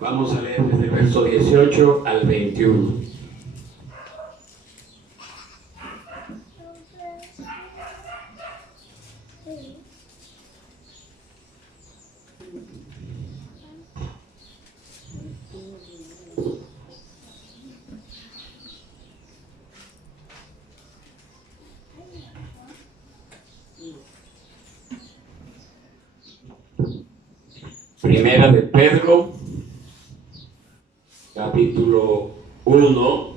Vamos a leer desde el verso 18 al 21. Primera de Pedro, capítulo 1,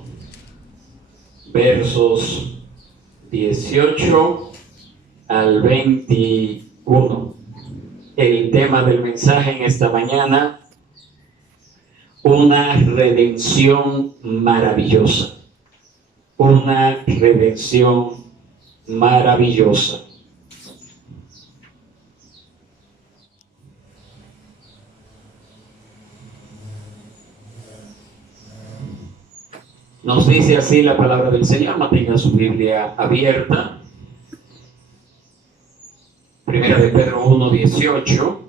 versos 18 al 21. El tema del mensaje en esta mañana: una redención maravillosa. Una redención maravillosa. Nos dice así la palabra del Señor. Mantenga su Biblia abierta. Primera de Pedro 1:18.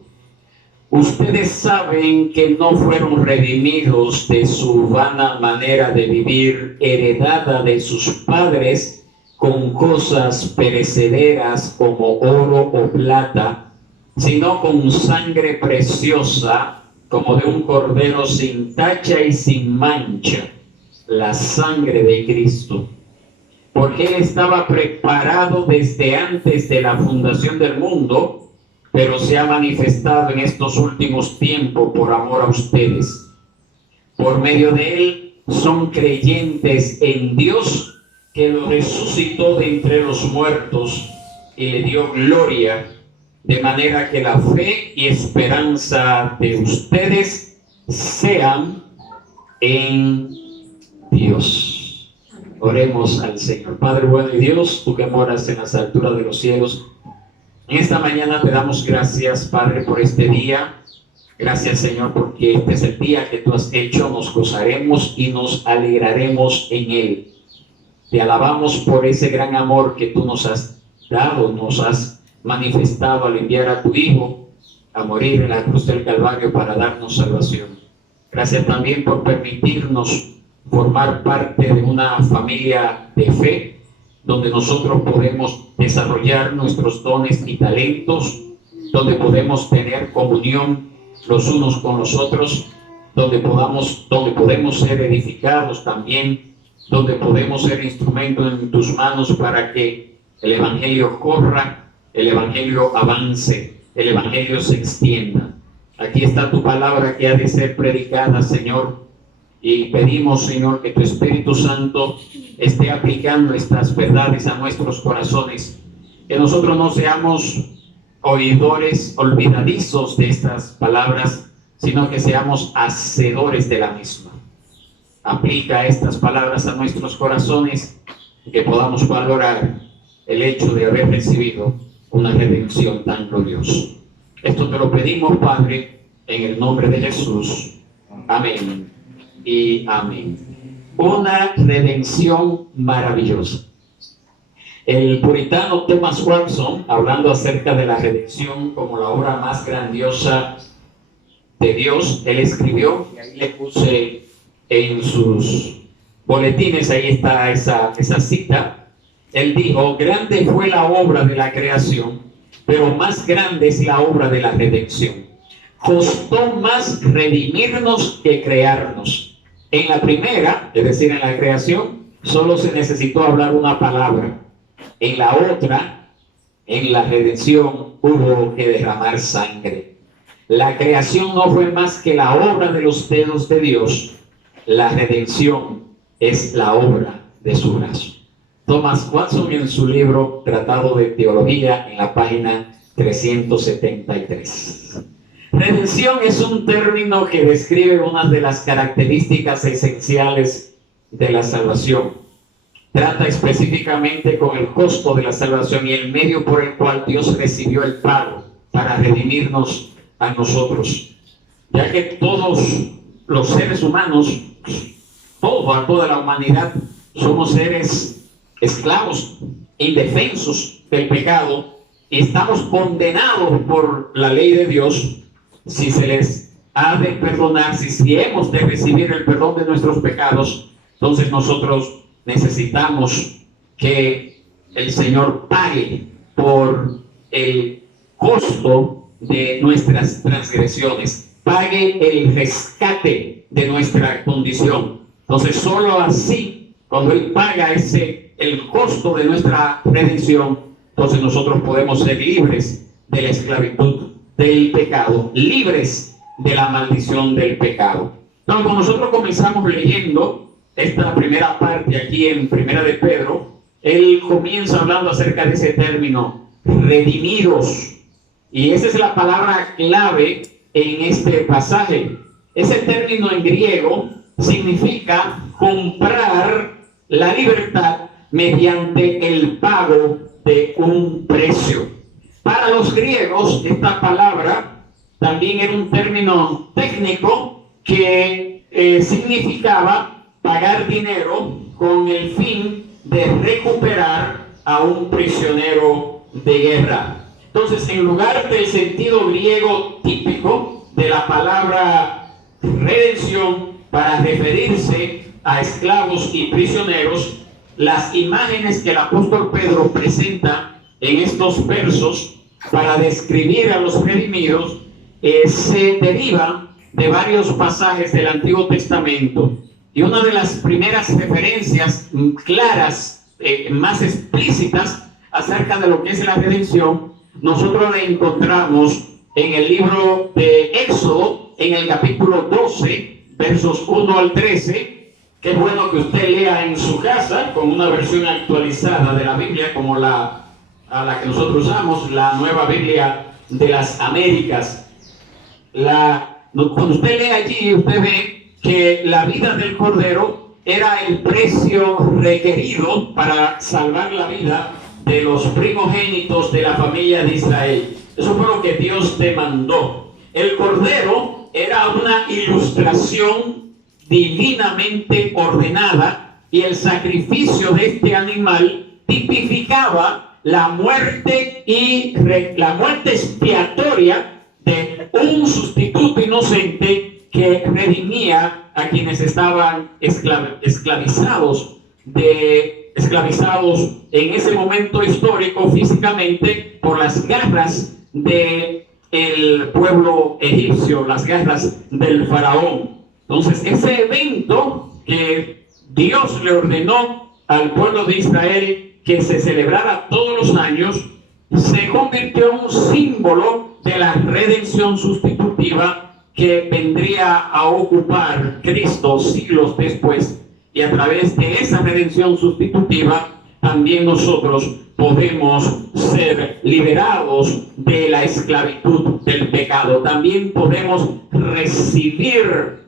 Ustedes saben que no fueron redimidos de su vana manera de vivir, heredada de sus padres, con cosas perecederas como oro o plata, sino con sangre preciosa, como de un cordero sin tacha y sin mancha, la sangre de Cristo. Porque Él estaba preparado desde antes de la fundación del mundo, pero se ha manifestado en estos últimos tiempos por amor a ustedes. Por medio de Él son creyentes en Dios, que lo resucitó de entre los muertos y le dio gloria, de manera que la fe y esperanza de ustedes sean en Dios. Oremos al Señor. Padre bueno y Dios, tú que moras en las alturas de los cielos, en esta mañana te damos gracias, Padre, por este día. Gracias, Señor, porque este es el día que tú has hecho. Nos gozaremos y nos alegraremos en él. Te alabamos por ese gran amor que tú nos has dado, nos has manifestado al enviar a tu Hijo a morir en la cruz del Calvario para darnos salvación. Gracias también por permitirnos formar parte de una familia de fe, donde nosotros podemos desarrollar nuestros dones y talentos, donde podemos tener comunión los unos con los otros, donde podemos ser edificados también, donde podemos ser instrumento en tus manos para que el Evangelio corra, el Evangelio avance, el Evangelio se extienda. Aquí está tu palabra que ha de ser predicada, Señor, y pedimos, Señor, que tu Espíritu Santo esté aplicando estas verdades a nuestros corazones, que nosotros no seamos oidores olvidadizos de estas palabras, sino que seamos hacedores de la misma. Aplica estas palabras a nuestros corazones y que podamos valorar el hecho de haber recibido una redención tan gloriosa. Esto te lo pedimos, Padre, en el nombre de Jesús. Amén y amén. Una redención maravillosa. El puritano Thomas Watson, hablando acerca de la redención como la obra más grandiosa de Dios, él escribió, y ahí le puse en sus boletines, ahí está esa cita. Él dijo: grande fue la obra de la creación, pero más grande es la obra de la redención. Costó más redimirnos que crearnos. En la primera, es decir, en la creación, solo se necesitó hablar una palabra. En la otra, en la redención, hubo que derramar sangre. La creación no fue más que la obra de los dedos de Dios. La redención es la obra de su brazo. Thomas Watson, en su libro Tratado de Teología, en la página 373. Redención es un término que describe una de las características esenciales de la salvación. Trata específicamente con el costo de la salvación y el medio por el cual Dios recibió el pago para redimirnos a nosotros. Ya que todos los seres humanos, toda la humanidad, somos seres esclavos, indefensos del pecado, y estamos condenados por la ley de Dios si se les ha de perdonar, si hemos de recibir el perdón de nuestros pecados, entonces nosotros necesitamos que el Señor pague por el costo de nuestras transgresiones, pague el rescate de nuestra condición. Entonces solo así, cuando Él paga el costo de nuestra redención, entonces nosotros podemos ser libres de la esclavitud del pecado, libres de la maldición del pecado. Entonces, cuando nosotros comenzamos leyendo esta primera parte aquí en Primera de Pedro, él comienza hablando acerca de ese término, redimidos. Y esa es la palabra clave en este pasaje. Ese término en griego significa comprar la libertad mediante el pago de un precio. Para los griegos, esta palabra también era un término técnico que significaba pagar dinero con el fin de recuperar a un prisionero de guerra. Entonces, en lugar del sentido griego típico de la palabra redención para referirse a esclavos y prisioneros, las imágenes que el apóstol Pedro presenta en estos versos para describir a los redimidos se derivan de varios pasajes del Antiguo Testamento. Y una de las primeras referencias claras, más explícitas acerca de lo que es la redención, nosotros la encontramos en el libro de Éxodo, en el capítulo 12, versos 1 al 13. Que es bueno que usted lea en su casa con una versión actualizada de la Biblia, como a la que nosotros usamos, la Nueva Biblia de las Américas. Cuando usted lee allí, usted ve que la vida del Cordero era el precio requerido para salvar la vida de los primogénitos de la familia de Israel. Eso fue lo que Dios demandó. El Cordero era una ilustración divinamente ordenada, y el sacrificio de este animal tipificaba la muerte la muerte expiatoria de un sustituto inocente que redimía a quienes estaban esclavizados en ese momento histórico físicamente por las garras del pueblo egipcio, las garras del faraón. Entonces, ese evento que Dios le ordenó al pueblo de Israel que se celebrara todos los años, se convirtió en un símbolo de la redención sustitutiva que vendría a ocupar Cristo siglos después. Y a través de esa redención sustitutiva, también nosotros podemos ser liberados de la esclavitud del pecado. También podemos recibir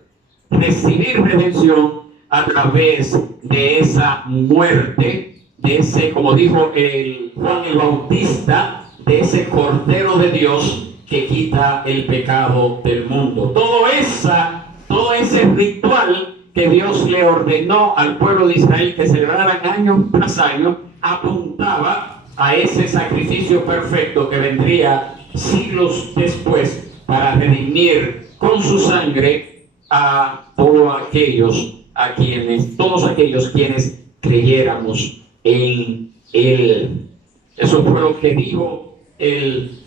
redención a través de esa muerte, de ese, como dijo Juan el Bautista, de ese Cordero de Dios que quita el pecado del mundo. Todo ese ritual que Dios le ordenó al pueblo de Israel que celebraran año tras año, apuntaba a ese sacrificio perfecto que vendría siglos después para redimir con su sangre a todos aquellos quienes creyéramos en Él. Eso fue lo que dijo el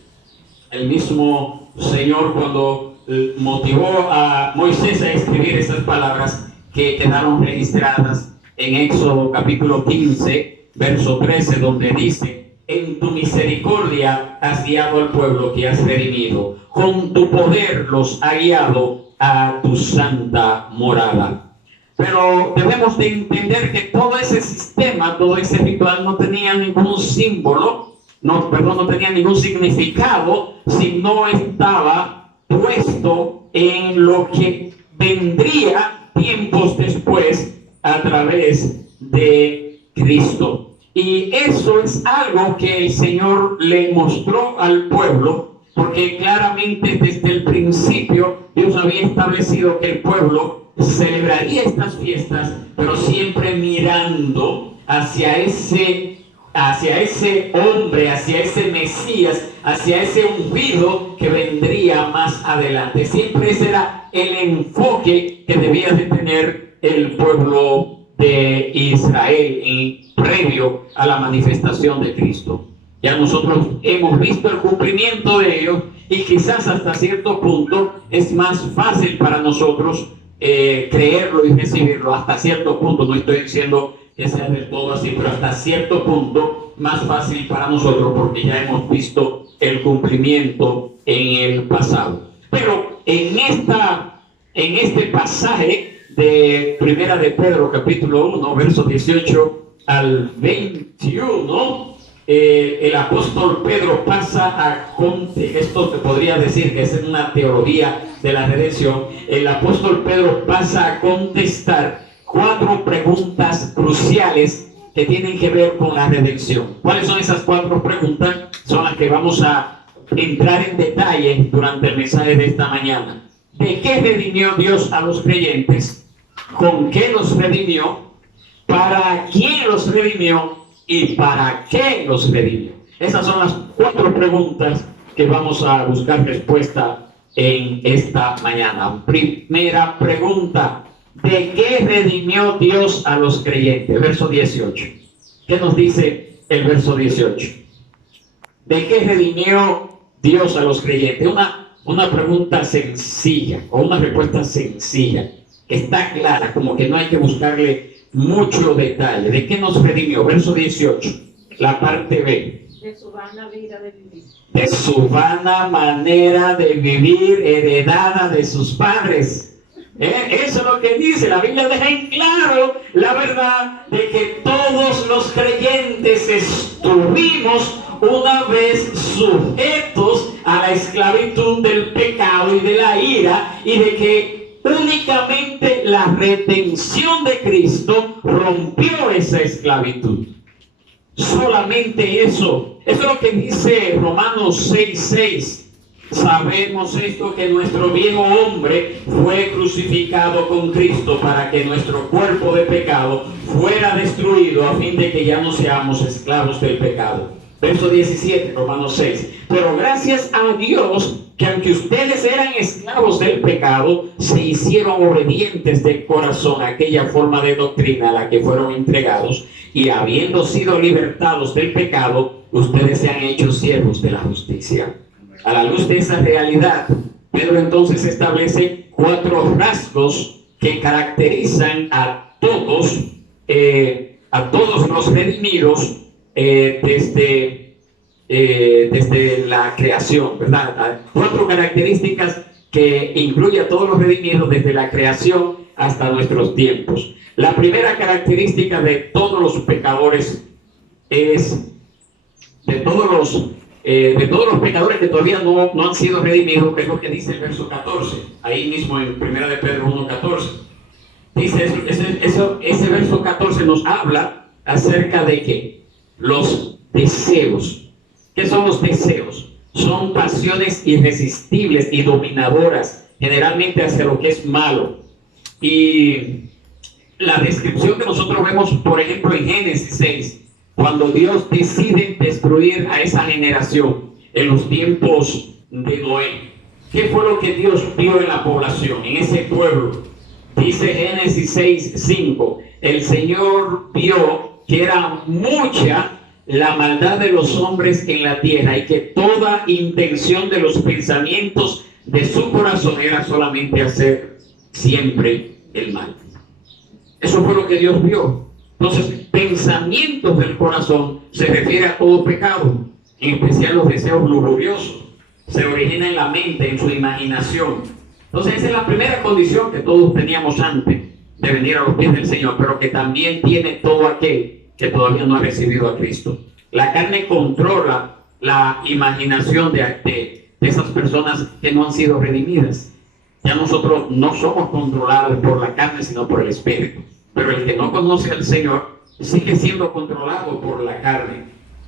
mismo Señor cuando motivó a Moisés a escribir esas palabras que quedaron registradas en Éxodo capítulo 15, verso 13, donde dice: en tu misericordia has guiado al pueblo que has redimido, con tu poder los ha guiado a tu santa morada. Pero debemos de entender que todo ese sistema, todo ese ritual no tenía ningún símbolo, no tenía ningún significado si no estaba puesto en lo que vendría tiempos después a través de Cristo. Y eso es algo que el Señor le mostró al pueblo, porque claramente desde el principio Dios había establecido que el pueblo celebraría estas fiestas, pero siempre mirando hacia hacia ese hombre, hacia ese Mesías, hacia ese ungido que vendría más adelante. Siempre ese era el enfoque que debía de tener el pueblo de Israel previo a la manifestación de Cristo. Ya nosotros hemos visto el cumplimiento de ellos y quizás hasta cierto punto es más fácil para nosotros creerlo y recibirlo. Hasta cierto punto, no estoy diciendo que sea del todo así, pero hasta cierto punto más fácil para nosotros porque ya hemos visto el cumplimiento en el pasado. Pero en este pasaje de Primera de Pedro, capítulo 1, verso 18 al 21, el apóstol Pedro pasa a esto se podría decir que es una teología de la redención. El apóstol Pedro pasa a contestar 4 preguntas cruciales que tienen que ver con la redención. ¿Cuáles son esas 4 preguntas? Son las que vamos a entrar en detalle durante el mensaje de esta mañana. ¿De qué redimió Dios a los creyentes? ¿Con qué los redimió? ¿Para quién los redimió? ¿Y para qué los redimió? Esas son las 4 preguntas que vamos a buscar respuesta en esta mañana. Primera pregunta: ¿de qué redimió Dios a los creyentes? Verso 18. ¿Qué nos dice el verso 18? ¿De qué redimió Dios a los creyentes? Una pregunta sencilla, o una respuesta sencilla, que está clara, como que no hay que buscarle mucho detalle. ¿De qué nos redimió? Verso 18, la parte B. De su vana vida de vivir. De su vana manera de vivir heredada de sus padres. Eso es lo que dice. La Biblia deja en claro la verdad de que todos los creyentes estuvimos una vez sujetos a la esclavitud del pecado y de la ira, y de que únicamente la redención de Cristo rompió esa esclavitud. Solamente eso. Eso es lo que dice Romanos 6:6. Sabemos esto, que nuestro viejo hombre fue crucificado con Cristo para que nuestro cuerpo de pecado fuera destruido, a fin de que ya no seamos esclavos del pecado. Verso 17, Romanos 6. Pero gracias a Dios, que aunque ustedes eran esclavos del pecado, se hicieron obedientes de corazón a aquella forma de doctrina a la que fueron entregados, y habiendo sido libertados del pecado, ustedes se han hecho siervos de la justicia. A la luz de esa realidad, Pedro entonces establece 4 rasgos que caracterizan a todos los redimidos desde la creación, ¿verdad? 4 características que incluye a todos los redimidos desde la creación hasta nuestros tiempos. La primera característica de todos los pecadores es de todos los pecadores que todavía no han sido redimidos, que es lo que dice el verso 14, ahí mismo en 1 de Pedro 1:14. Dice ese verso 14 nos habla acerca de que los deseos. ¿Qué son los deseos? Son pasiones irresistibles y dominadoras, generalmente hacia lo que es malo. Y la descripción que nosotros vemos, por ejemplo, en Génesis 6, cuando Dios decide destruir a esa generación en los tiempos de Noé. ¿Qué fue lo que Dios vio en la población, en ese pueblo? Dice Génesis 6:5, el Señor vio que era mucha la maldad de los hombres en la tierra, y que toda intención de los pensamientos de su corazón era solamente hacer siempre el mal. Eso fue lo que Dios vio. Entonces, pensamientos del corazón se refiere a todo pecado, en especial los deseos lujuriosos. Se origina en la mente, en su imaginación. Entonces, esa es la primera condición que todos teníamos antes de venir a los pies del Señor, pero que también tiene todo aquel que todavía no ha recibido a Cristo. La carne controla la imaginación de esas personas que no han sido redimidas. Ya nosotros no somos controlados por la carne, sino por el Espíritu. Pero el que no conoce al Señor sigue siendo controlado por la carne.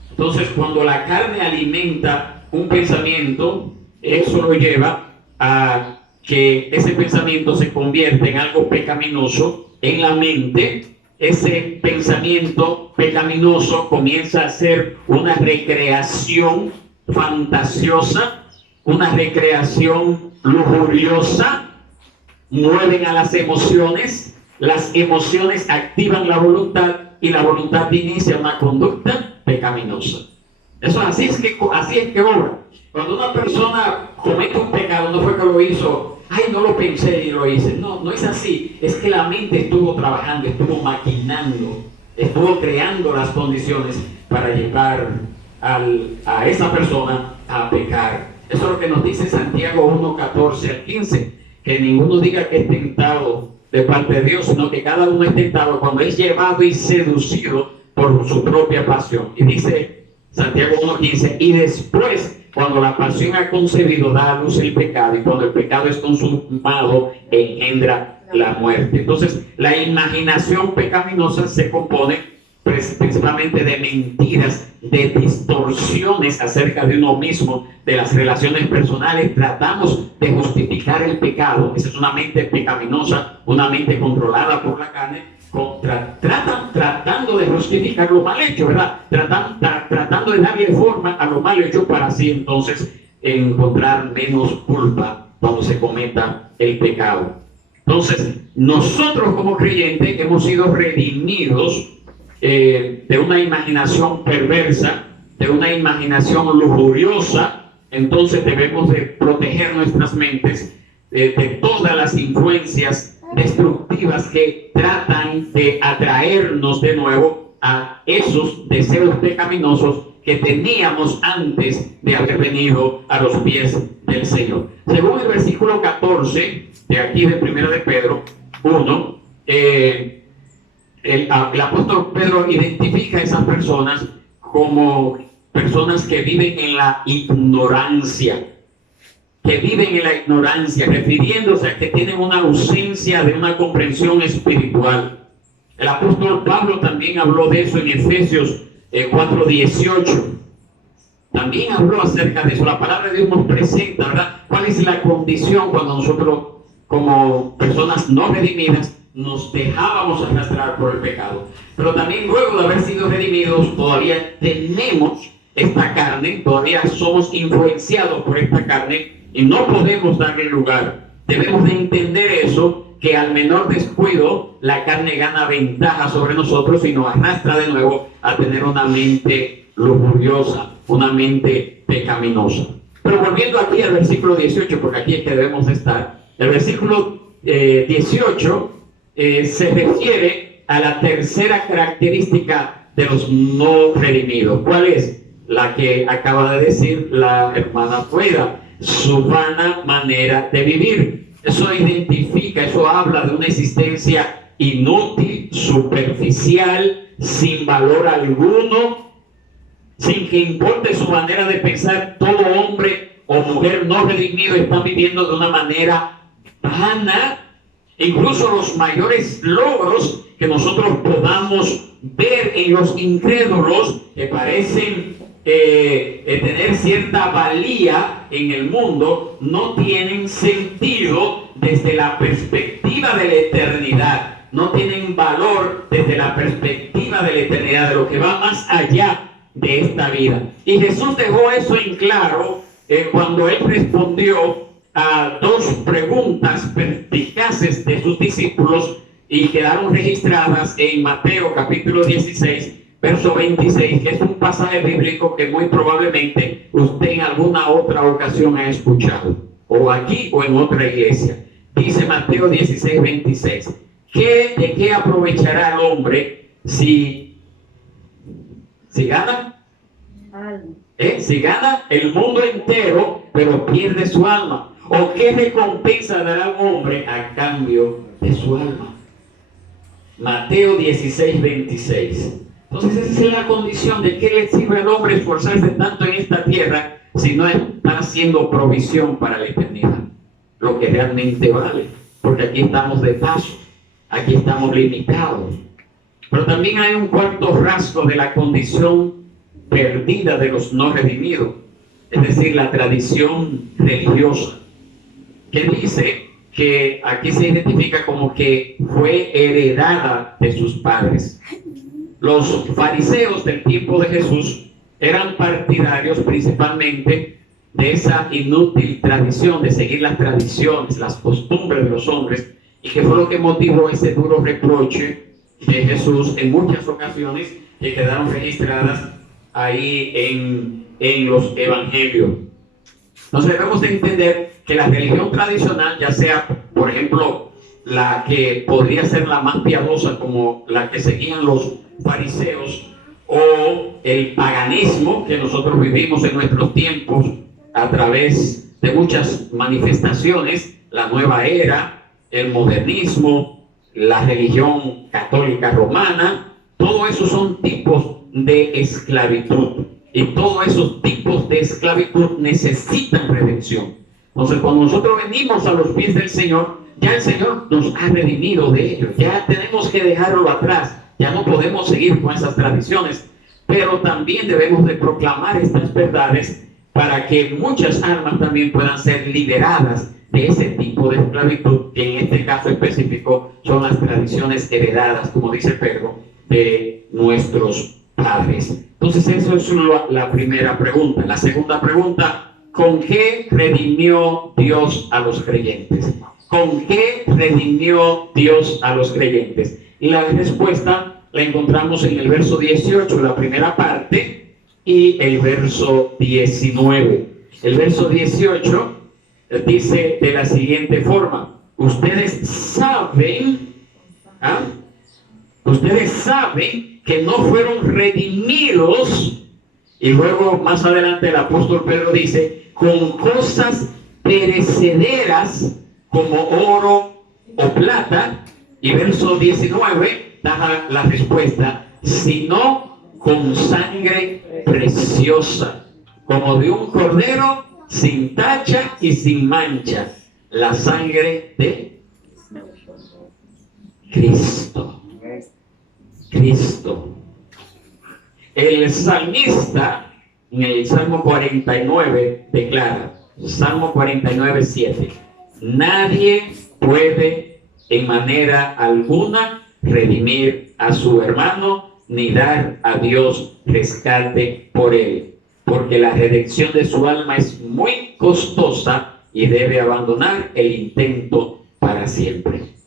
Entonces, cuando la carne alimenta un pensamiento, eso lo lleva a que ese pensamiento se convierte en algo pecaminoso en la mente. Ese pensamiento pecaminoso comienza a ser una recreación fantasiosa, una recreación lujuriosa, mueven a las emociones activan la voluntad y la voluntad inicia una conducta pecaminosa. Eso así es que obra. Cuando una persona comete un pecado, no fue que lo hizo, ay, no lo pensé y lo hice. No, no es así. Es que la mente estuvo trabajando, estuvo maquinando, estuvo creando las condiciones para llevar a esa persona a pecar. Eso es lo que nos dice Santiago 1, 14 al 15, que ninguno diga que es tentado de parte de Dios, sino que cada uno es tentado cuando es llevado y seducido por su propia pasión. Y dice Santiago 1:15, y después, cuando la pasión ha concebido, da a luz el pecado, y cuando el pecado es consumado, engendra la muerte. Entonces, la imaginación pecaminosa se compone principalmente de mentiras, de distorsiones acerca de uno mismo, de las relaciones personales. Tratamos de justificar el pecado. Esa es una mente pecaminosa, una mente controlada por la carne, tratando de justificar lo mal hecho, ¿verdad? Tratando de darle forma a lo mal hecho para así entonces encontrar menos culpa cuando se cometa el pecado. Entonces, nosotros como creyentes hemos sido redimidos de una imaginación perversa, de una imaginación lujuriosa. Entonces debemos de proteger nuestras mentes de todas las influencias destructivas que tratan de atraernos de nuevo a esos deseos pecaminosos que teníamos antes de haber venido a los pies del Señor. Según el versículo 14 de aquí de 1 de Pedro 1, el apóstol Pedro identifica a esas personas como personas que viven en la ignorancia, refiriéndose a que tienen una ausencia de una comprensión espiritual. El apóstol Pablo también habló de eso en Efesios 4:18. También habló acerca de eso. La palabra de Dios nos presenta, ¿verdad?, cuál es la condición cuando nosotros, como personas no redimidas, nos dejábamos arrastrar por el pecado. Pero también luego de haber sido redimidos, todavía tenemos esta carne, todavía somos influenciados por esta carne y no podemos darle lugar. Debemos de entender eso, que al menor descuido la carne gana ventaja sobre nosotros y nos arrastra de nuevo a tener una mente lujuriosa, una mente pecaminosa. Pero volviendo aquí al versículo 18, porque aquí es que debemos de estar, el versículo 18 se refiere a la tercera característica de los no redimidos. ¿Cuál es? La que acaba de decir la hermana Fuera, su vana manera de vivir. Eso identifica, eso habla de una existencia inútil, superficial, sin valor alguno, sin que importe su manera de pensar. Todo hombre o mujer no redimido está viviendo de una manera vana. Incluso los mayores logros que nosotros podamos ver en los incrédulos, que parecen tener cierta valía en el mundo, no tienen sentido desde la perspectiva de la eternidad, no tienen valor desde la perspectiva de la eternidad, de lo que va más allá de esta vida. Y Jesús dejó eso en claro cuando Él respondió a dos preguntas perspicaces de sus discípulos y quedaron registradas en Mateo capítulo 16, verso 26, que es un pasaje bíblico que muy probablemente usted en alguna otra ocasión ha escuchado, o aquí o en otra iglesia. Dice Mateo 16, 26, ¿de qué aprovechará el hombre si gana? Si gana el mundo entero, pero pierde su alma. ¿O qué recompensa dará un hombre a cambio de su alma? Mateo 16, 26. Entonces esa es la condición. ¿De qué le sirve al hombre esforzarse tanto en esta tierra si no está haciendo provisión para la eternidad? Lo que realmente vale. Porque aquí estamos de paso, aquí estamos limitados. Pero también hay un cuarto rasgo de la condición perdida de los no redimidos, es decir, la tradición religiosa, que dice que aquí se identifica como que fue heredada de sus padres. Los fariseos del tiempo de Jesús eran partidarios principalmente de esa inútil tradición de seguir las tradiciones, las costumbres de los hombres, y que fue lo que motivó ese duro reproche de Jesús en muchas ocasiones que quedaron registradas ahí en los evangelios. Entonces debemos de entender que la religión tradicional, ya sea, por ejemplo, la que podría ser la más piadosa, como la que seguían los fariseos, o el paganismo que nosotros vivimos en nuestros tiempos a través de muchas manifestaciones, la nueva era, el modernismo, la religión católica romana, todo eso son tipos de esclavitud, y todos esos tipos de esclavitud necesitan redención. Entonces, cuando nosotros venimos a los pies del Señor, ya el Señor nos ha redimido de ellos, ya tenemos que dejarlo atrás, ya no podemos seguir con esas tradiciones, pero también debemos de proclamar estas verdades para que muchas almas también puedan ser liberadas de ese tipo de esclavitud, que en este caso específico son las tradiciones heredadas, como dice Pedro, de nuestros padres. Entonces, eso es la primera pregunta. La segunda pregunta: ¿con qué redimió Dios a los creyentes? ¿Con qué redimió Dios a los creyentes? Y la respuesta la encontramos en el verso 18, la primera parte, y el verso 19. El verso 18 dice de la siguiente forma: ustedes saben que no fueron redimidos, y luego más adelante el apóstol Pedro dice, con cosas perecederas como oro o plata, y verso 19 da la respuesta, sino con sangre preciosa, como de un cordero sin tacha y sin mancha, la sangre de Cristo. Cristo. El salmista en el Salmo 49 declara, Salmo 49, 7, nadie puede en manera alguna redimir a su hermano ni dar a Dios rescate por él, porque la redención de su alma es muy costosa y debe abandonar el intento para siempre.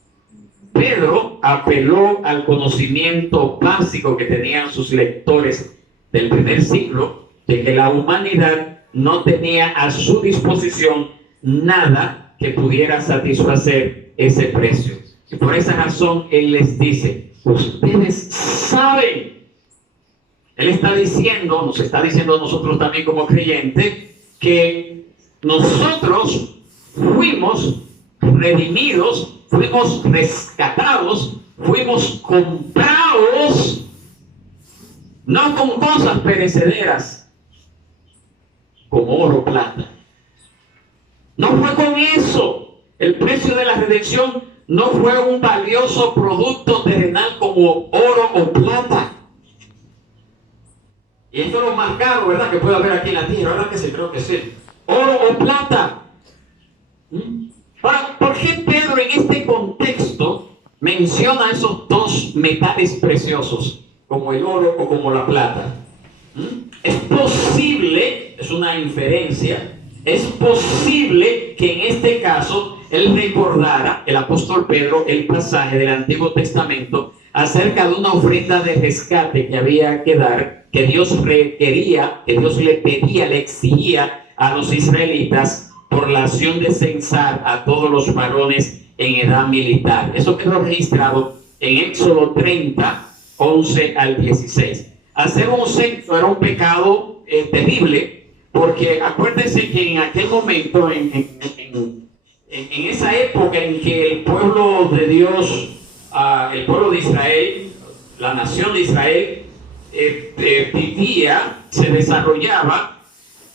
Pedro apeló al conocimiento básico que tenían sus lectores del primer siglo, de que la humanidad no tenía a su disposición nada que pudiera satisfacer ese precio. Y por esa razón él les dice, ustedes saben. Él está diciendo, nos está diciendo a nosotros también como creyentes, que nosotros fuimos redimidos, fuimos rescatados, fuimos comprados, no con cosas perecederas, como oro o plata. No fue con eso. El precio de la redención no fue un valioso producto terrenal como oro o plata. Y esto es lo más caro, ¿verdad?, que puede haber aquí en la tierra. ¿Verdad que sí? Creo que sí. Oro o plata. Ahora, ¿por qué Pedro en este contexto menciona esos dos metales preciosos, como el oro o como la plata? Es posible, es una inferencia, es posible que en este caso él recordara, el apóstol Pedro, el pasaje del Antiguo Testamento acerca de una ofrenda de rescate que había que dar, que Dios requería, que Dios le pedía, le exigía a los israelitas por la acción de censar a todos los varones en edad militar. Eso quedó registrado en Éxodo 30, 11 al 16. Hacer un censo era un pecado terrible, porque acuérdense que en aquel momento, en esa época en que el pueblo de Dios, el pueblo de Israel, la nación de Israel, vivía, se desarrollaba,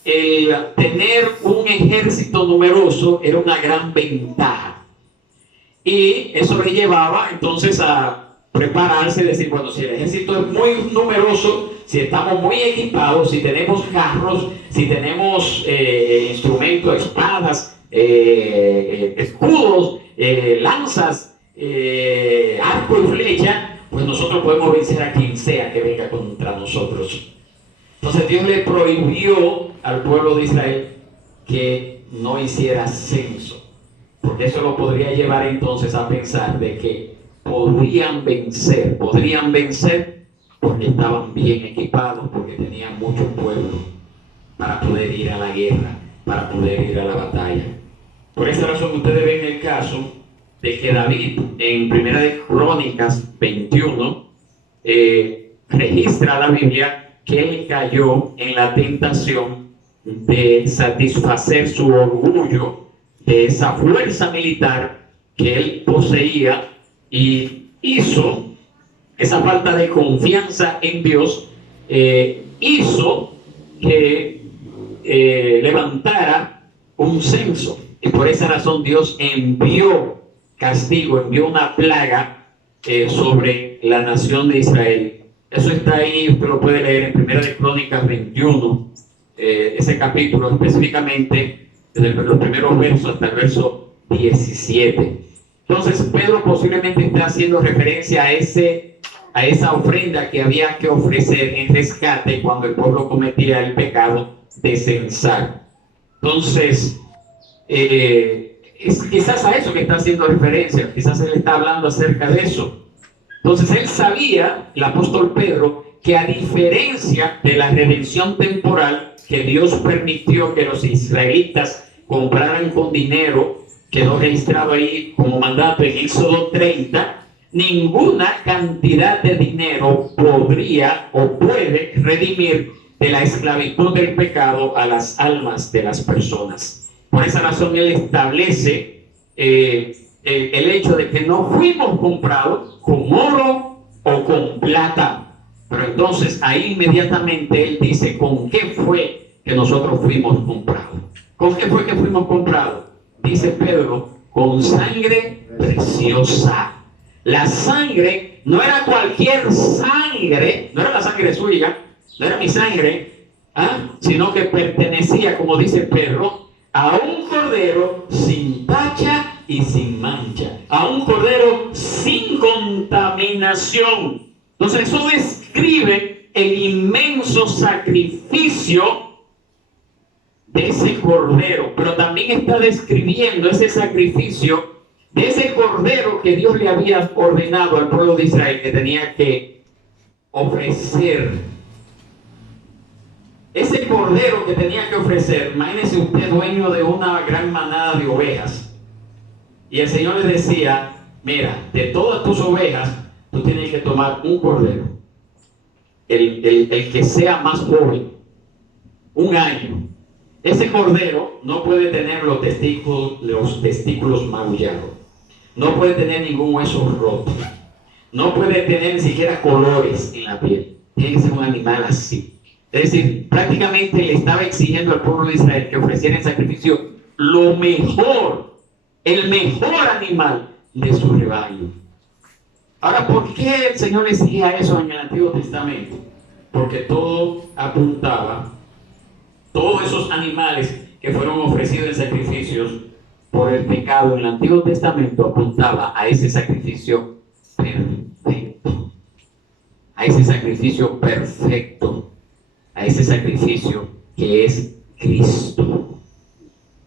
el tener un ejército numeroso era una gran ventaja. Y eso le llevaba entonces a prepararse y decir, bueno, si el ejército es muy numeroso, si estamos muy equipados, si tenemos carros, si tenemos instrumentos, espadas, escudos, lanzas, arco y flecha, pues nosotros podemos vencer a quien sea que venga contra nosotros. Entonces Dios le prohibió al pueblo de Israel que no hiciera censo, porque eso lo podría llevar entonces a pensar de que podrían vencer porque estaban bien equipados, porque tenían mucho pueblo para poder ir a la guerra, para poder ir a la batalla. Por esta razón ustedes ven el caso de que David en Primera de Crónicas 21 registra la Biblia que él cayó en la tentación de satisfacer su orgullo de esa fuerza militar que él poseía, y hizo esa falta de confianza en Dios, hizo que levantara un censo, y por esa razón Dios envió castigo, envió una plaga sobre la nación de Israel. Eso está ahí, usted lo puede leer en Primera de Crónicas 21, ese capítulo específicamente, desde los primeros versos hasta el verso 17. Entonces Pedro posiblemente está haciendo referencia a esa ofrenda que había que ofrecer en rescate cuando el pueblo cometía el pecado de censar. Entonces, es quizás a eso que está haciendo referencia, quizás él está hablando acerca de eso. Entonces él sabía, el apóstol Pedro, que a diferencia de la redención temporal que Dios permitió que los israelitas compraran con dinero, quedó registrado ahí como mandato en Éxodo 30, ninguna cantidad de dinero podría o puede redimir de la esclavitud del pecado a las almas de las personas. Por esa razón él establece el hecho de que no fuimos comprados con oro o con plata. Pero entonces ahí inmediatamente él dice con qué fue que nosotros fuimos comprados. ¿Con qué fue que fuimos comprados? Dice Pedro, con sangre preciosa. La sangre no era cualquier sangre, no era la sangre suya, no era mi sangre, sino que pertenecía, como dice Pedro, a un cordero sin tacha y sin mancha, a un cordero sin contaminación. Entonces eso describe el inmenso sacrificio de ese cordero, pero también está describiendo ese sacrificio de ese cordero que Dios le había ordenado al pueblo de Israel que tenía que ofrecer. Ese cordero que tenía que ofrecer, imagínese usted dueño de una gran manada de ovejas, y el Señor le decía, mira, de todas tus ovejas, tú tienes que tomar un cordero, el que sea más joven, 1 año. Ese cordero no puede tener los testículos magullados, no puede tener ningún hueso roto, no puede tener ni siquiera colores en la piel. Tiene que ser un animal así. Es decir, prácticamente le estaba exigiendo al pueblo de Israel que ofreciera en sacrificio lo mejor, el mejor animal de su rebaño. Ahora, ¿por qué el Señor le exigía eso en el Antiguo Testamento? Porque todo apuntaba, todos esos animales que fueron ofrecidos en sacrificios por el pecado en el Antiguo Testamento apuntaba a ese sacrificio perfecto, a ese sacrificio perfecto, a ese sacrificio que es Cristo.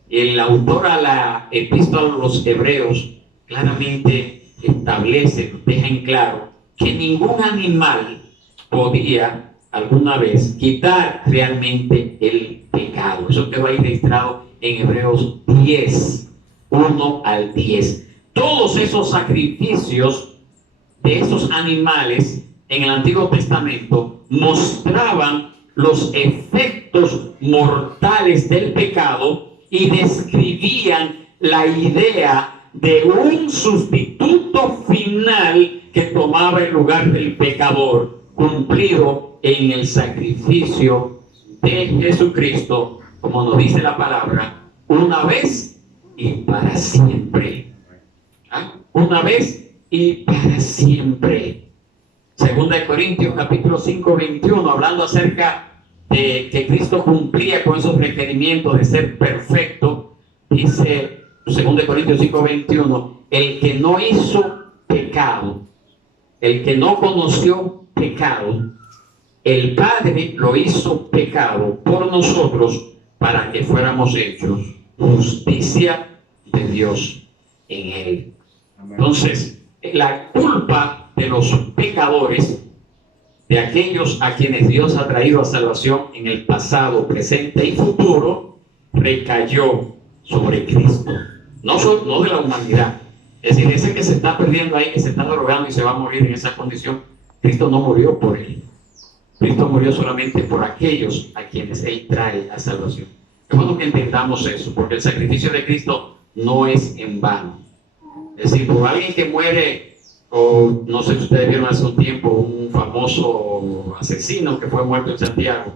El autor a la epístola a los Hebreos claramente establece, deja en claro que ningún animal podía alguna vez quitar realmente el pecado. Eso quedó ahí registrado en Hebreos 10, 1 al 10. Todos esos sacrificios de esos animales en el Antiguo Testamento mostraban los efectos mortales del pecado y describían la idea de un sustituto final que tomaba el lugar del pecador, cumplido en el sacrificio de Jesucristo, como nos dice la palabra, una vez y para siempre. Una vez y para siempre. Segunda de Corintios capítulo 5, 21, hablando acerca de que Cristo cumplía con esos requerimientos de ser perfecto, dice Segunda de Corintios 5, 21, el que no hizo pecado el que no conoció pecado, el Padre lo hizo pecado por nosotros para que fuéramos hechos justicia de Dios en él. Entonces, la culpa de los pecadores, de aquellos a quienes Dios ha traído a salvación en el pasado, presente y futuro, recayó sobre Cristo, no de la humanidad. Es decir, ese que se está perdiendo ahí, que se está drogando y se va a morir en esa condición, Cristo no murió por él. Cristo murió solamente por aquellos a quienes Él trae a salvación. Es bueno que entendamos eso, porque el sacrificio de Cristo no es en vano. Es decir, por alguien que muere, o no sé si ustedes vieron hace un tiempo un famoso asesino que fue muerto en Santiago,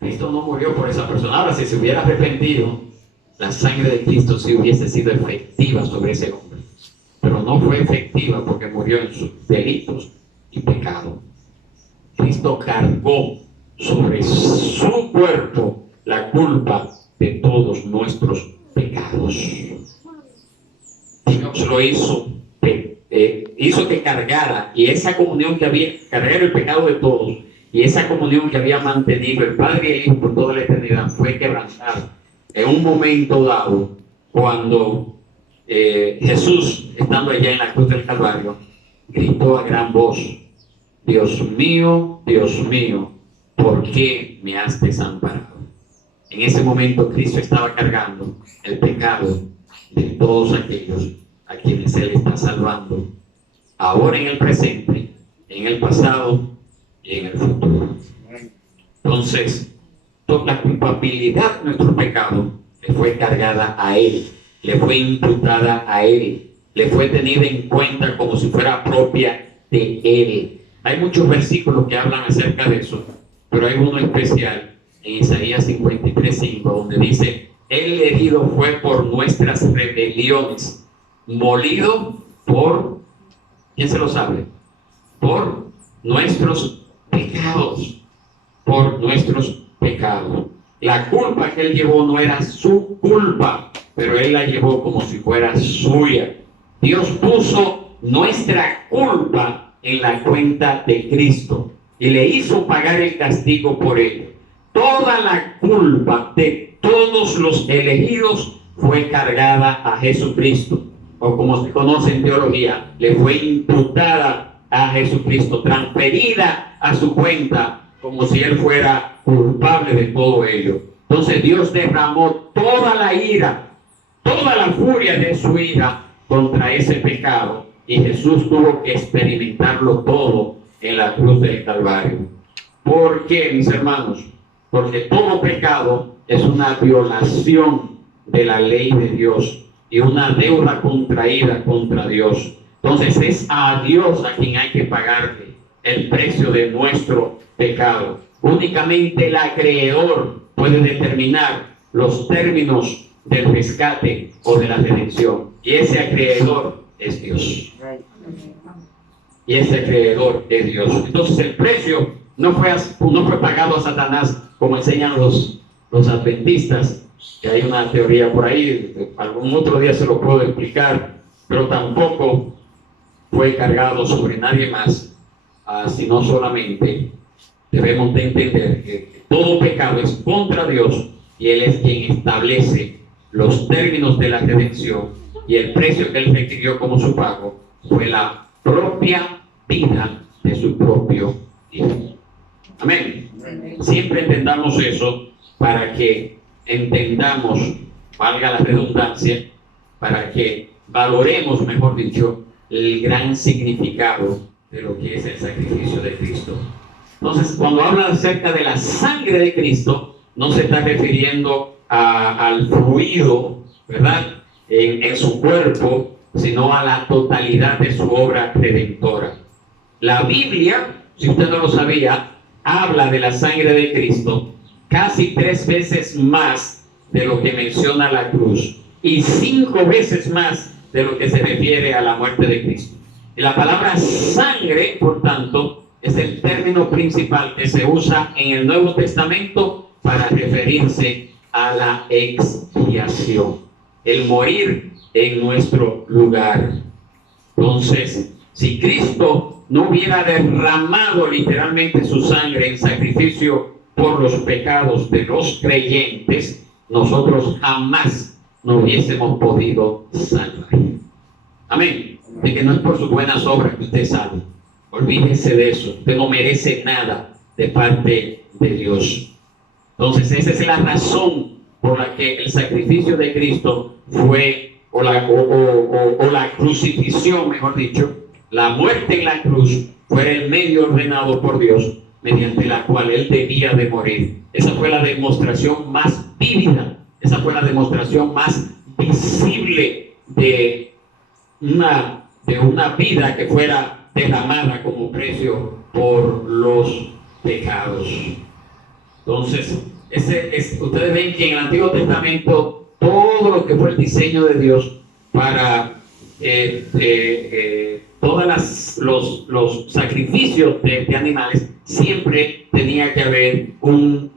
Cristo no murió por esa persona. Ahora, si se hubiera arrepentido, la sangre de Cristo sí hubiese sido efectiva sobre ese hombre, pero no fue efectiva porque murió en sus delitos y pecados. Cristo cargó sobre su cuerpo la culpa de todos nuestros pecados. Dios lo hizo que cargara, y esa comunión que había, cargar el pecado de todos, y esa comunión que había mantenido el Padre y el Hijo por toda la eternidad fue quebrantada en un momento dado, cuando Jesús, estando allá en la cruz del Calvario, gritó a gran voz: Dios mío, ¿por qué me has desamparado? En ese momento Cristo estaba cargando el pecado de todos aquellos a quienes Él está salvando, ahora en el presente, en el pasado y en el futuro. Entonces, toda la culpabilidad de nuestro pecado le fue cargada a Él, le fue imputada a Él, le fue tenida en cuenta como si fuera propia de Él. Hay muchos versículos que hablan acerca de eso, pero hay uno especial en Isaías 53:5, donde dice: Él herido fue por nuestras rebeliones, molido por, ¿quién se lo sabe? Por nuestros pecados, por nuestros pecados. La culpa que Él llevó no era su culpa, pero Él la llevó como si fuera suya. Dios puso nuestra culpa en la cuenta de Cristo y le hizo pagar el castigo por ello. Toda la culpa de todos los elegidos fue cargada a Jesucristo, o como se conoce en teología, le fue imputada a Jesucristo, transferida a su cuenta, como si Él fuera culpable de todo ello. Entonces Dios derramó toda la ira, toda la furia de su ira contra ese pecado, y Jesús tuvo que experimentarlo todo en la cruz del Calvario. ¿Por qué, mis hermanos? Porque todo pecado es una violación de la ley de Dios y una deuda contraída contra Dios. Entonces es a Dios a quien hay que pagarle el precio de nuestro pecado. Únicamente el acreedor puede determinar los términos del rescate o de la redención, y ese acreedor es Dios. Y ese acreedor es Dios. Entonces el precio no fue pagado a Satanás, como enseñan los adventistas, que hay una teoría por ahí, algún otro día se lo puedo explicar, pero tampoco fue cargado sobre nadie más, sino solamente debemos de entender que todo pecado es contra Dios, y Él es quien establece los términos de la redención, y el precio que Él requirió como su pago fue la propia vida de su propio Hijo. Amén. Siempre entendamos eso, para que entendamos, valga la redundancia, para que valoremos, mejor dicho, el gran significado de lo que es el sacrificio de Cristo. Entonces, cuando habla acerca de la sangre de Cristo, no se está refiriendo al fluido, ¿verdad?, en su cuerpo, sino a la totalidad de su obra redentora. La Biblia, si usted no lo sabía, habla de la sangre de Cristo casi 3 veces más de lo que menciona la cruz, y 5 veces más de lo que se refiere a la muerte de Cristo. Y la palabra sangre, por tanto, es el término principal que se usa en el Nuevo Testamento para referirse a la expiación, el morir en nuestro lugar. Entonces, si Cristo no hubiera derramado literalmente su sangre en sacrificio por los pecados de los creyentes, nosotros jamás no hubiésemos podido salvar. Amén. De que no es por sus buenas obras que usted salve. Olvídese de eso. Usted no merece nada de parte de Dios. Entonces, esa es la razón por la que el sacrificio de Cristo fue, o la crucifixión, mejor dicho, la muerte en la cruz, fue el medio ordenado por Dios, mediante la cual Él debía de morir. Esa fue la demostración más vívida, esa fue la demostración más visible de una vida que fuera derramada como precio por los pecados. Entonces, ustedes ven que en el Antiguo Testamento todo lo que fue el diseño de Dios para los sacrificios de animales, siempre tenía que haber un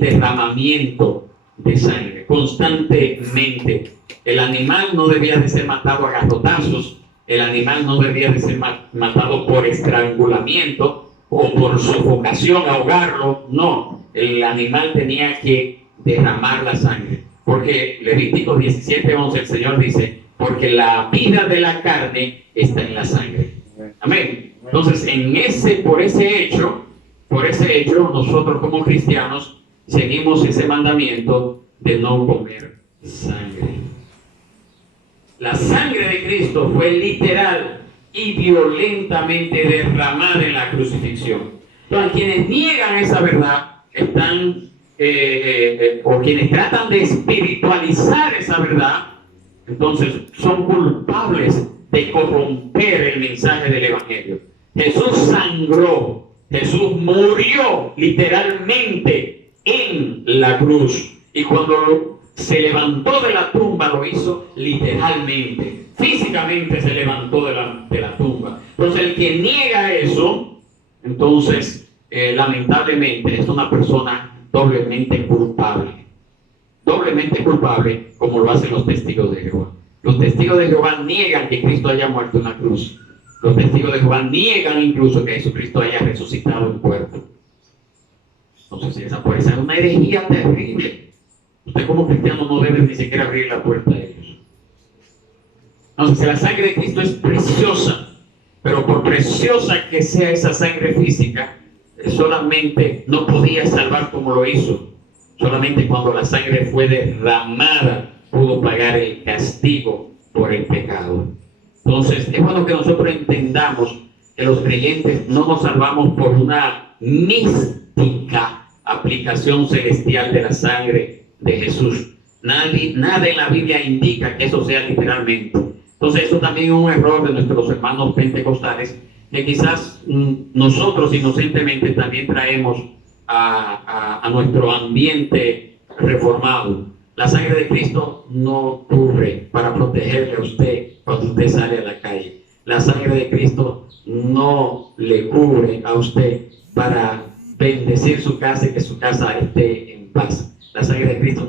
derramamiento de sangre constantemente. El animal no debía de ser matado a garrotazos, el animal no debía de ser matado por estrangulamiento o por sofocación, ahogarlo. No, el animal tenía que derramar la sangre, porque Levítico 17:11 el Señor dice: porque la vida de la carne está en la sangre. Amén. Entonces, por ese hecho, nosotros como cristianos seguimos ese mandamiento de no comer sangre. La sangre de Cristo fue literal y violentamente derramada en la crucifixión. Entonces, quienes niegan esa verdad están, o quienes tratan de espiritualizar esa verdad, entonces son culpables de corromper el mensaje del Evangelio. Jesús sangró, Jesús murió literalmente en la cruz, y cuando se levantó de la tumba lo hizo literalmente, físicamente se levantó de la tumba. Entonces el que niega eso, entonces lamentablemente es una persona doblemente culpable, como lo hacen los testigos de Jehová. Los testigos de Jehová niegan que Cristo haya muerto en la cruz. Los testigos de Jehová niegan incluso que Jesucristo haya resucitado en cuerpo. Entonces esa puede ser una herejía terrible. Usted como cristiano no debe ni siquiera abrir la puerta a ellos. Entonces la sangre de Cristo es preciosa, pero por preciosa que sea esa sangre física, solamente no podía salvar como lo hizo. Solamente cuando la sangre fue derramada pudo pagar el castigo por el pecado. Entonces es bueno que nosotros entendamos que los creyentes no nos salvamos por una mística aplicación celestial de la sangre de Jesús. Nada en la Biblia indica que eso sea literalmente. Entonces eso también es un error de nuestros hermanos pentecostales, que quizás nosotros inocentemente también traemos a nuestro ambiente reformado. La sangre de Cristo no cubre para protegerle a usted cuando usted sale a la calle. La sangre de Cristo no le cubre a usted para bendecir su casa y que su casa esté en paz. La sangre de Cristo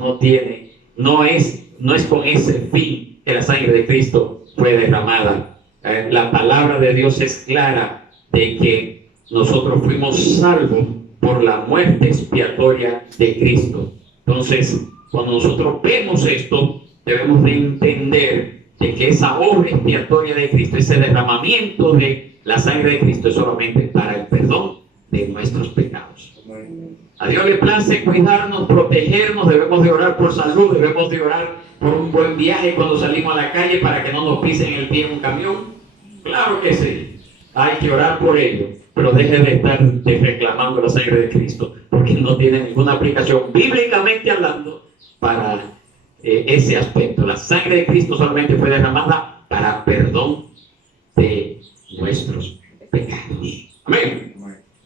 no es con ese fin que la sangre de Cristo fue derramada. La palabra de Dios es clara de que nosotros fuimos salvos por la muerte expiatoria de Cristo. Entonces, cuando nosotros vemos esto, debemos de entender de que esa obra expiatoria de Cristo, ese derramamiento de la sangre de Cristo, es solamente para el perdón de nuestros pecados. A Dios le place cuidarnos, protegernos. Debemos de orar por salud, debemos de orar por un buen viaje cuando salimos a la calle para que no nos pisen el pie en un camión. Claro que sí, hay que orar por ello, pero deje de estar reclamando la sangre de Cristo, porque no tiene ninguna aplicación bíblicamente hablando para ese aspecto. La sangre de Cristo solamente fue derramada para perdón de nuestros pecados. Amén.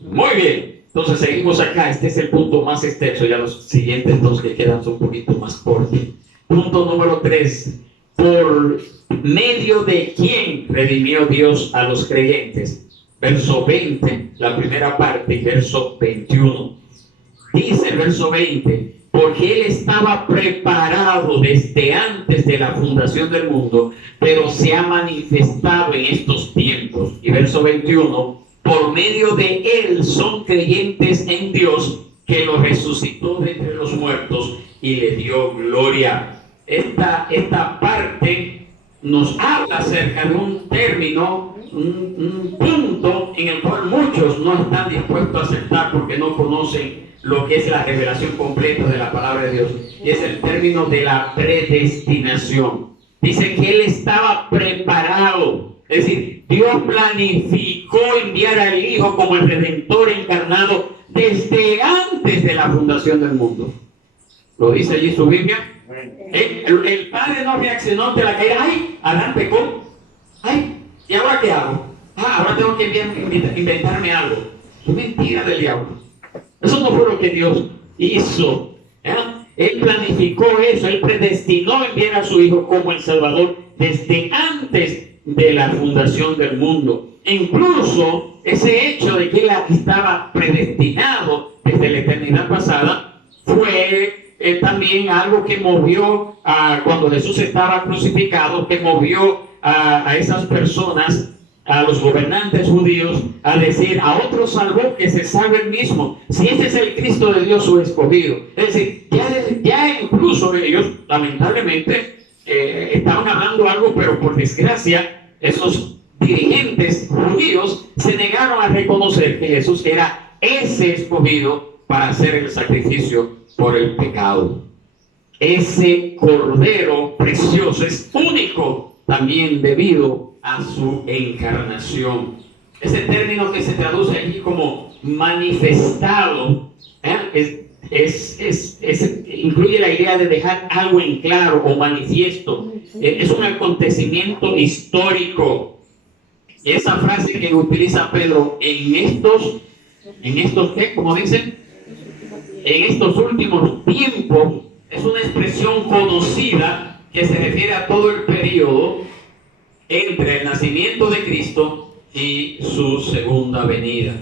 Muy bien. Entonces seguimos acá. Este es el punto más extenso. Ya los siguientes dos que quedan son un poquito más cortos. Punto número 3. ¿Por medio de quién redimió Dios a los creyentes? Verso 20, la primera parte, y verso 21. Dice el verso 20: porque Él estaba preparado desde antes de la fundación del mundo, pero se ha manifestado en estos tiempos. Y verso 21, por medio de él son creyentes en Dios, que lo resucitó de entre los muertos y le dio gloria. Esta parte nos habla acerca de un término, un punto en el cual muchos no están dispuestos a aceptar porque no conocen lo que es la revelación completa de la palabra de Dios, y es el término de la predestinación. Dice que él estaba preparado, es decir, Dios planificó enviar al Hijo como el Redentor encarnado desde antes de la fundación del mundo. ¿Lo dice allí su Biblia? El Padre no reaccionó ante la caída. ¡Ay! Adán pecó. ¡Ay! ¿Y ahora qué hago? Ahora tengo que inventarme algo. Es mentira del diablo. Eso no fue lo que Dios hizo. Él planificó eso. Él predestinó enviar a su Hijo como el Salvador desde antes de la fundación del mundo. Incluso ese hecho de que él estaba predestinado desde la eternidad pasada fue también algo que movió cuando Jesús estaba crucificado, que movió a esas personas, a los gobernantes judíos, a decir: a otro salvó, que se salve el mismo, si este es el Cristo de Dios su escogido. Es decir, ya incluso ellos lamentablemente estaban hablando algo, pero por desgracia esos dirigentes judíos se negaron a reconocer que Jesús era ese escogido para hacer el sacrificio por el pecado. Ese cordero precioso es único también debido a su encarnación. Ese término que se traduce aquí como manifestado, incluye la idea de dejar algo en claro o manifiesto. Es un acontecimiento histórico. Y esa frase que utiliza Pedro en estos ¿qué? ¿Cómo dicen? En estos últimos tiempos, es una expresión conocida que se refiere a todo el periodo entre el nacimiento de Cristo y su segunda venida.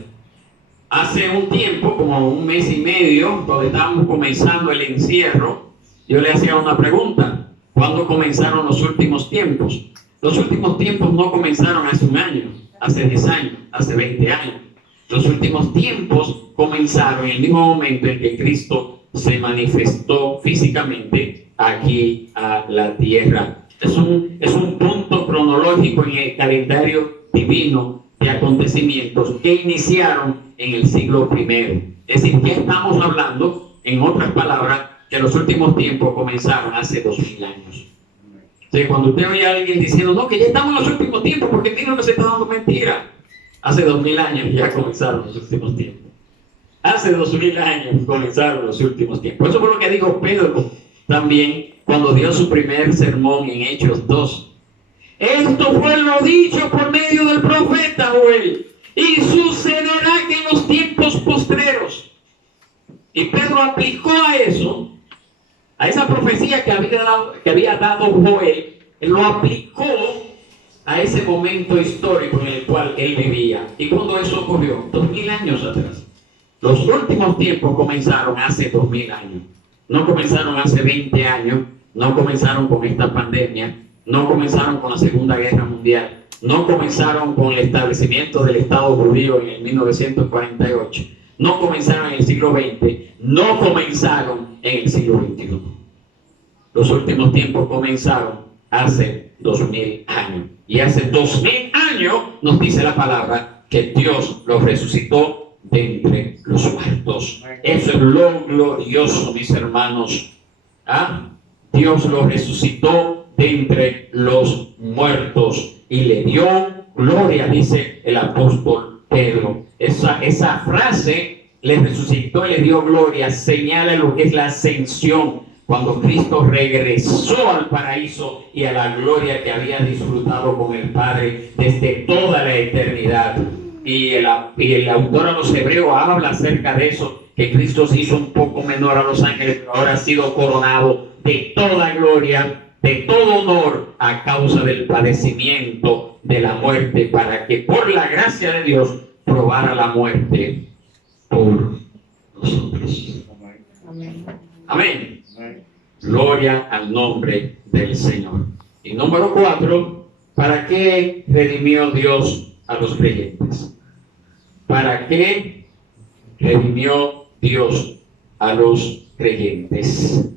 Hace un tiempo, como un mes y medio, cuando estábamos comenzando el encierro, yo le hacía una pregunta: ¿cuándo comenzaron los últimos tiempos? Los últimos tiempos no comenzaron hace un año, hace 10 años, hace 20 años. Los últimos tiempos comenzaron en el mismo momento en que Cristo se manifestó físicamente aquí a la tierra. Es un punto cronológico en el calendario divino de acontecimientos que iniciaron en el siglo I. Es decir, ya estamos hablando, en otras palabras, que los últimos tiempos comenzaron hace 2000 años. Entonces, cuando usted oye a alguien diciendo: no, que ya estamos en los últimos tiempos, porque mira que se está dando mentira. Hace 2000 años ya comenzaron los últimos tiempos. Hace 2000 años comenzaron los últimos tiempos. Eso fue lo que dijo Pedro también cuando dio su primer sermón en Hechos 2. Esto fue lo dicho por medio del profeta Joel, y sucederá que en los tiempos postreros. Y Pedro aplicó a eso, a esa profecía que había dado Joel, él lo aplicó a ese momento histórico en el cual él vivía. ¿Y cuando eso ocurrió? 2000 años atrás. Los últimos tiempos comenzaron hace 2000 años. No comenzaron hace 20 años, no comenzaron con esta pandemia, no comenzaron con la Segunda Guerra Mundial, no comenzaron con el establecimiento del Estado judío en el 1948, no comenzaron en el siglo XX, no comenzaron en el siglo XXI. Los últimos tiempos comenzaron hace 2000 años. Y hace 2000 años nos dice la palabra que Dios los resucitó de entre los muertos. Eso es lo glorioso, mis hermanos. Dios los resucitó de entre los muertos y le dio gloria, dice el apóstol Pedro. Esa frase, le resucitó y le dio gloria, señala lo que es la ascensión, cuando Cristo regresó al paraíso y a la gloria que había disfrutado con el Padre desde toda la eternidad. Y el autor a los Hebreos habla acerca de eso, que Cristo se hizo un poco menor a los ángeles, pero ahora ha sido coronado de toda gloria, de todo honor, a causa del padecimiento de la muerte, para que por la gracia de Dios probara la muerte por nosotros. Amén. Amén. Gloria al nombre del Señor. Y número 4, ¿para qué redimió Dios a los creyentes. ¿Para qué redimió Dios a los creyentes?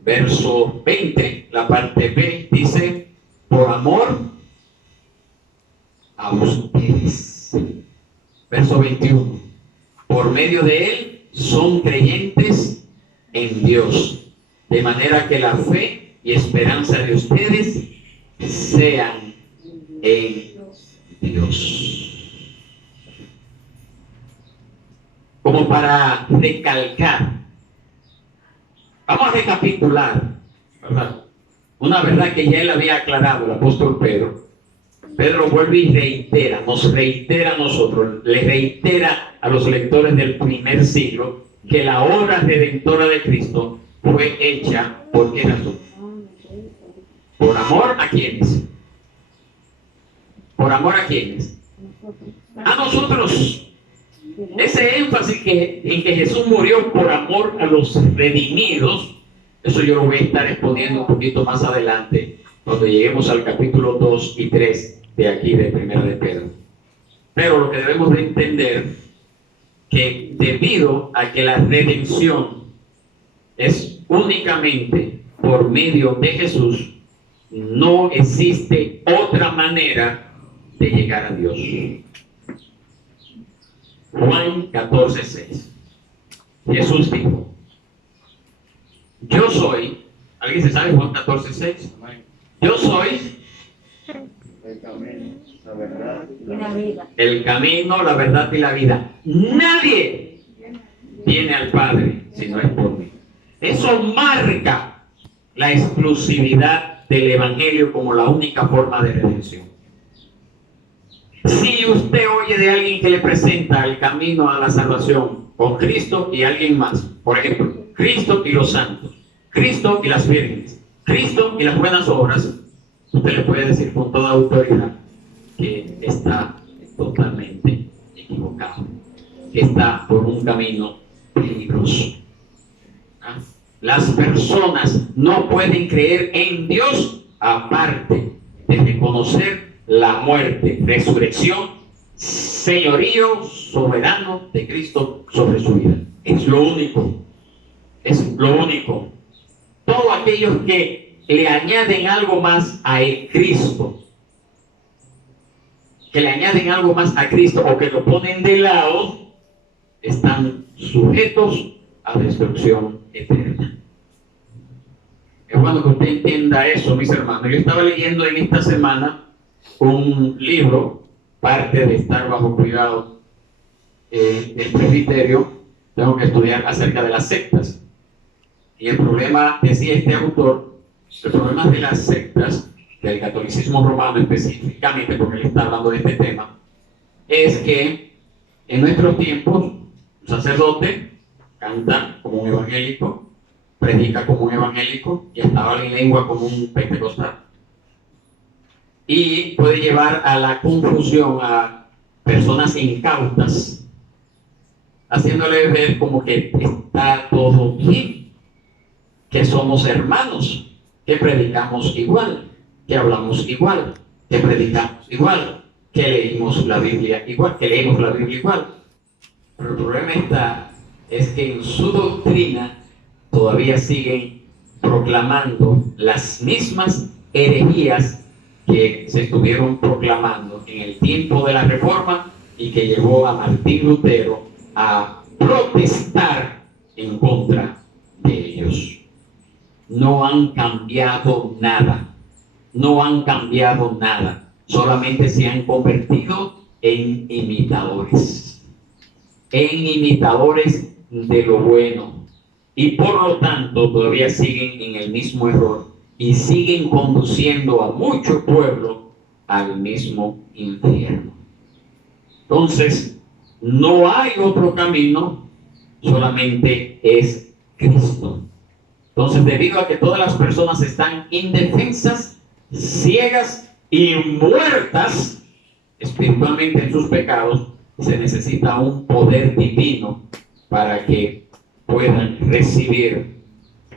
Verso 20, la parte B, dice, por amor a ustedes. Verso 21, por medio de él son creyentes en Dios, de manera que la fe y esperanza de ustedes sean en Dios. Como para recalcar, vamos a recapitular, ¿verdad? Una verdad que ya él había aclarado, el apóstol Pedro. Pedro vuelve y reitera, nos reitera a nosotros, le reitera a los lectores del primer siglo que la obra redentora de Cristo fue hecha ¿por qué razón? ¿Por amor a quiénes? ¿Por amor a quiénes? A nosotros. Ese énfasis en que Jesús murió por amor a los redimidos, eso yo lo voy a estar exponiendo un poquito más adelante, cuando lleguemos al capítulo 2 y 3 de aquí de Primera de Pedro. Pero lo que debemos de entender, que debido a que la redención es únicamente por medio de Jesús, no existe otra manera de llegar a Dios. Juan 14:6. Jesús dijo, yo soy, ¿alguien se sabe Juan 14:6? Yo soy el camino, la verdad y La vida. el camino, la verdad y la vida. Nadie viene al Padre si no es por mí. Eso marca la exclusividad del Evangelio como la única forma de redención. Si usted oye de alguien que le presenta el camino a la salvación con Cristo y alguien más, por ejemplo, Cristo y los santos, Cristo y las vírgenes, Cristo y las buenas obras, usted le puede decir con toda autoridad que está totalmente equivocado, que está por un camino peligroso. ¿Ah? Las personas no pueden creer en Dios aparte de reconocer la muerte, resurrección, señorío soberano de Cristo sobre su vida. Es lo único. Es lo único. Todos aquellos que le añaden algo más a Cristo, que le añaden algo más a Cristo o que lo ponen de lado, están sujetos a destrucción eterna. Es bueno que usted entienda eso, mis hermanos. Yo estaba leyendo en esta semana un libro, parte de estar bajo cuidado del presbiterio, tengo que estudiar acerca de las sectas. Y el problema, decía este autor, el problema de las sectas, del catolicismo romano específicamente, porque él está hablando de este tema, es que en nuestros tiempos, un sacerdote canta como un evangélico, predica como un evangélico y hasta habla en lengua como un pentecostal. Y puede llevar a la confusión a personas incautas, haciéndole ver como que está todo bien, que somos hermanos, que predicamos igual, que hablamos igual, que predicamos igual, que leímos la Biblia igual, que leemos la Biblia igual. Pero el problema es que en su doctrina todavía siguen proclamando las mismas herejías que se estuvieron proclamando en el tiempo de la Reforma y que llevó a Martín Lutero a protestar en contra de ellos. No han cambiado nada, no han cambiado nada, solamente se han convertido en imitadores de lo bueno, y por lo tanto todavía siguen en el mismo error y siguen conduciendo a mucho pueblo al mismo infierno. Entonces, no hay otro camino, solamente es Cristo. Entonces, debido a que todas las personas están indefensas, ciegas y muertas espiritualmente en sus pecados, se necesita un poder divino para que puedan recibir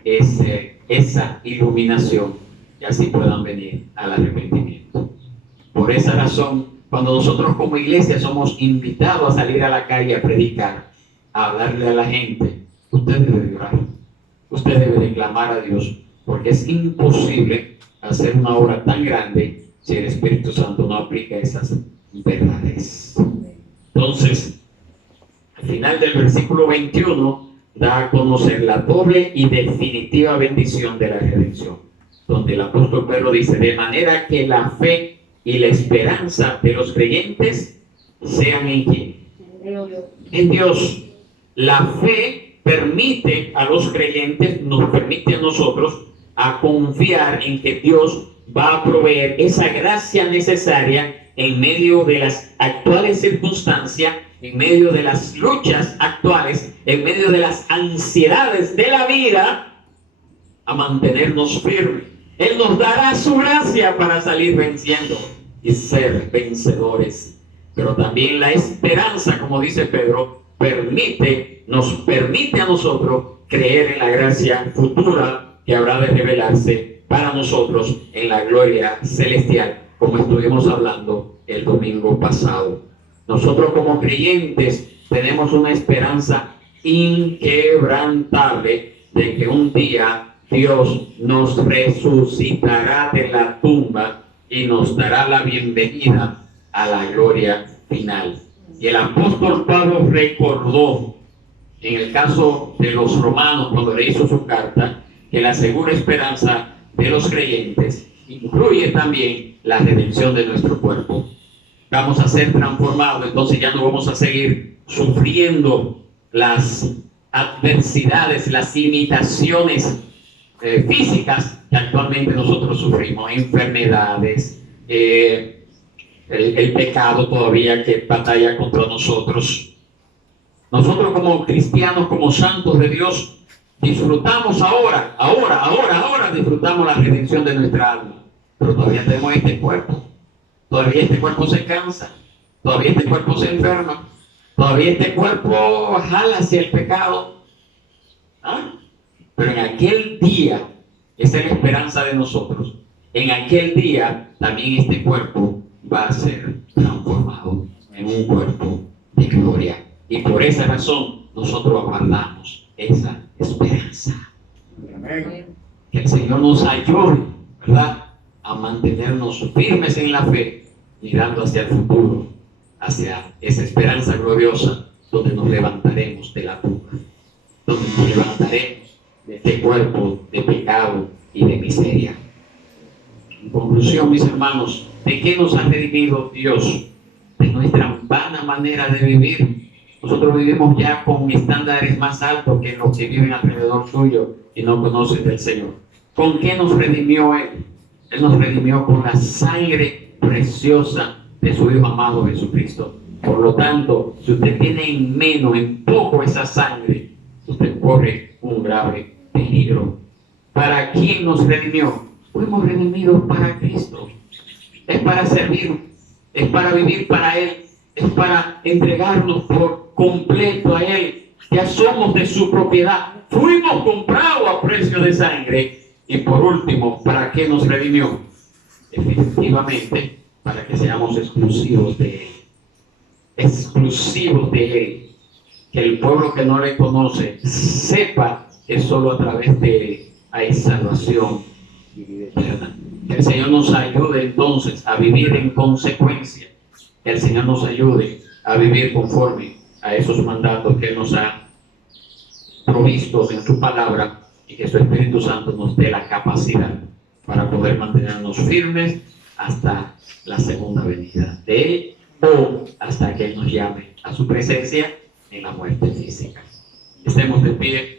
esa iluminación y así puedan venir al arrepentimiento. Por esa razón, Cuando nosotros como iglesia somos invitados a salir a la calle a predicar, a hablarle a la gente, usted debe orar, usted debe de clamar a Dios, porque es imposible hacer una obra tan grande si el Espíritu Santo no aplica esas verdades. Entonces, al final del versículo 21 da a conocer la doble y definitiva bendición de la redención, donde el apóstol Pedro dice: de manera que la fe y la esperanza de los creyentes sean en quién, en Dios. La fe permite a los creyentes, nos permite a nosotros a confiar en que Dios va a proveer esa gracia necesaria en medio de las actuales circunstancias, en medio de las luchas actuales, en medio de las ansiedades de la vida, a mantenernos firmes. Él nos dará su gracia para salir venciendo y ser vencedores. Pero también la esperanza, como dice Pedro, nos permite a nosotros creer en la gracia futura que habrá de revelarse para nosotros en la gloria celestial, como estuvimos hablando el domingo pasado. Nosotros como creyentes tenemos una esperanza inquebrantable de que un día Dios nos resucitará de la tumba y nos dará la bienvenida a la gloria final. Y el apóstol Pablo recordó, en el caso de los romanos, cuando le hizo su carta, que la segura esperanza de los creyentes incluye también la redención de nuestro cuerpo. Vamos a ser transformados, entonces ya no vamos a seguir sufriendo las adversidades, las limitaciones físicas que actualmente nosotros sufrimos, enfermedades, el pecado todavía que batalla contra nosotros. Nosotros como cristianos, como santos de Dios, disfrutamos ahora disfrutamos la redención de nuestra alma, pero todavía tenemos este cuerpo, todavía este cuerpo se cansa, todavía este cuerpo se enferma, todavía este cuerpo jala hacia el pecado. Pero en aquel día, esa es la esperanza de nosotros, en aquel día también este cuerpo va a ser transformado en un cuerpo de gloria. Y por esa razón nosotros aguardamos esa esperanza. Amén. Que el Señor nos ayude, ¿verdad?, a mantenernos firmes en la fe, mirando hacia el futuro, hacia esa esperanza gloriosa, donde nos levantaremos de la tumba, donde nos levantaremos de este cuerpo de pecado y de miseria. En conclusión, mis hermanos, ¿de qué nos ha redimido Dios? De nuestra vana manera de vivir. Nosotros vivimos ya con estándares más altos que los que viven alrededor suyo y no conocen del Señor. ¿Con qué nos redimió Él? Él nos redimió con la sangre preciosa de su Hijo amado Jesucristo. Por lo tanto, si usted tiene en menos, en poco esa sangre, usted corre un grave peligro. ¿Para quién nos redimió? Fuimos redimidos para Cristo. Es para servir, es para vivir para Él, es para entregarnos por completo a Él. Ya somos de su propiedad, fuimos comprados a precio de sangre. Y por último, ¿para qué nos redimió? Efectivamente, para que seamos exclusivos de Él. Exclusivos de Él. Que el pueblo que no le conoce sepa que solo a través de Él hay salvación y vida eterna. Que el Señor nos ayude entonces a vivir en consecuencia. Que el Señor nos ayude a vivir conforme a esos mandatos que Él nos ha provisto en su palabra, y que su Espíritu Santo nos dé la capacidad para poder mantenernos firmes hasta la segunda venida de Él, o hasta que Él nos llame a su presencia en la muerte física. Estemos de pie.